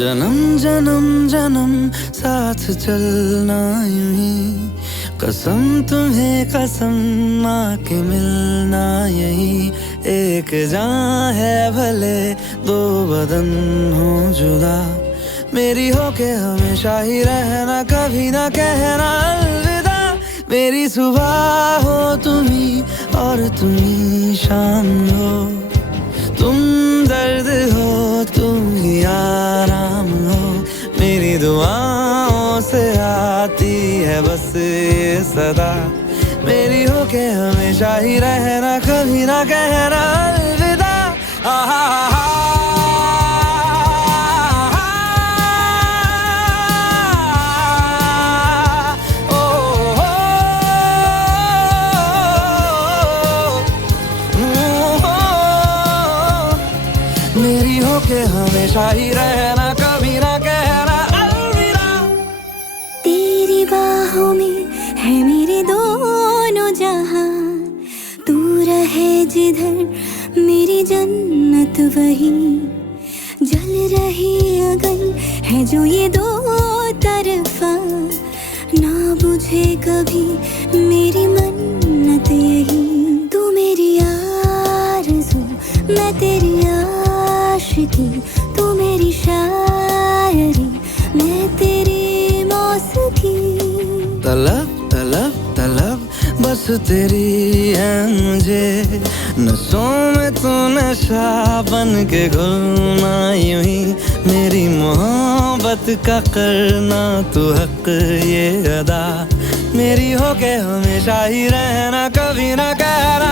जन्म जन्म जन्म साथ चलना यूं ही, कसम तुम्हें कसम माँ के मिलना यही। एक जान है भले दो बदन हो जुदा, मेरी होके हमेशा ही रहना, कभी ना कहना अलविदा। मेरी सुबह हो तुम्ही और तुम्ही शाम हो, तुम दर्द हो तुम ही आराम हो। मेरी दुआओं से आती है बस ये सदा, मेरी होके हमेशा ही रहना, कभी ना कहना अलविदा। मेरी होके हमेशा ही रहना, कभी ना कहना अलविदा। तेरी बाहों में है मेरे दोनों जहां, तू रहे जिधर मेरी जन्नत वही। जल रही अगन है जो ये दो तरफा, ना बुझे कभी मेरी मन्नत यही। तू मेरी आरज़ू मैं तेरी आशिकी, तू मेरी शायरी मैं तेरी मौसीकी। तलब तलब तलब बस तेरी है मुझे, नसों में तू नशा बन के घुलना यूं ही। मेरी मोहब्बत का करना तू हक ये अदा, मेरी होके हमेशा ही रहना, कभी ना कहना।